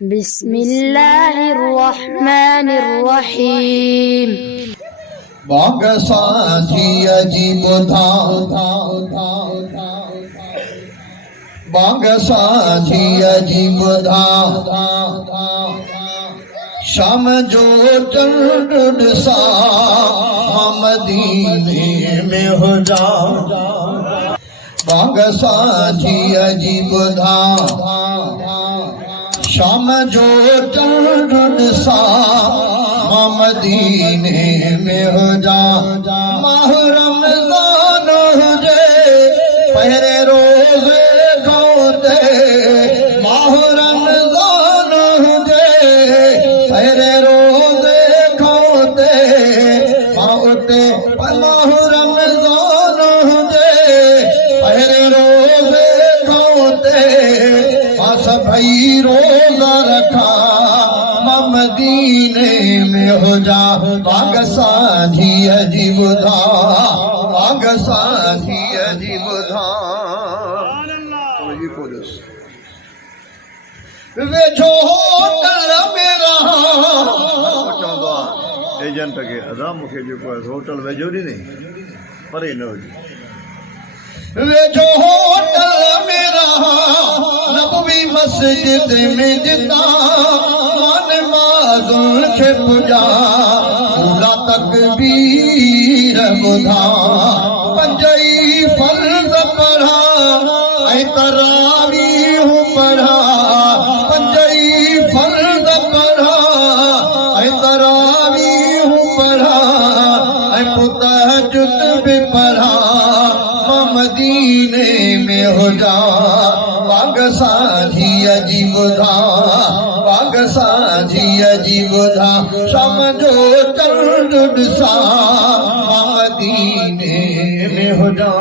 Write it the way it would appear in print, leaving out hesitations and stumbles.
बिस्मिल्लाहिर्रहमानिर्रहीम। बागसाजी अजीब था, बागसाजी अजीब था, शाम जो चंद सा मदीने में हो जा। बागसाजी अजीब था, शाम जो चंद सा मदीने में हो जा। माह रमज़ान हुजे पहरे रोज़े गौते, माह रमज़ान हुजे पहरे रोज़े गौते, माउते माह रमज़ान हुजे पहरे रोज़े गौते, पास भई रोज़ा रखा मदीने में हो जा। बागसाजी अजीब था, बागसाजी अजीब था। वे जो होटल में रहा चवंदो आहे एजेंट खे अदा मूंखे जेको आहे होटल वेझो ॾिनई परे न हुजे। वे जो होटल में रहा नबवी मस्जिद में जिता माज़ून खे पुॼा पूरा तकबीर ॿुधा। पंजई फर्ज़ पढ़ा ऐं तरावीह पढ़ा, पंजई फर्ज़ पढ़ा ऐं तरावीह पढ़ा ऐं पोइ तहज्जुद बि पढ़ा मदीने में हो जा। बागसाजी अजीब था, बागसाजी अजीब था, शाम जो चंद सा मदीने में हो जा।